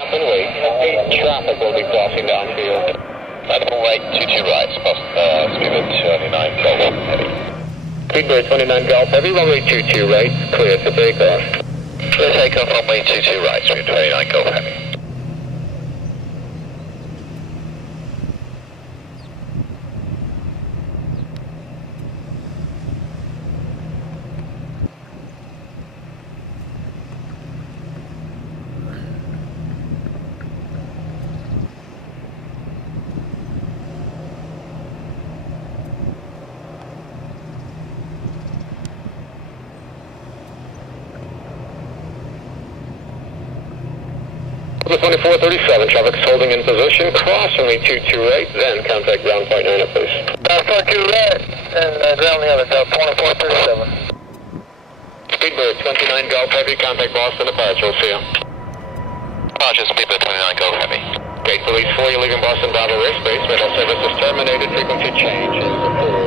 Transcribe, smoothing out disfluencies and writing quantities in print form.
Up and wait. Traffic will be crossing downfield. Level rate 22 right, speedbird 29 Golf Heavy. Speedbird 29 Golf Heavy, runway 22 right, clear for takeoff. Clear takeoff, runway 22 right, speedbird 29 Golf Heavy. The 2437, traffic's holding in position, cross runway 22 right, then contact ground point 9 up, please. Ground point 2 right, and ground the other, 2437. Speedbird 29 Golf Heavy, contact Boston departure, we'll see you. Roger, speedbird 29 Golf Heavy. Gate Police 4, you're leaving Boston Bravo airspace, radar service is terminated, frequency change is approved.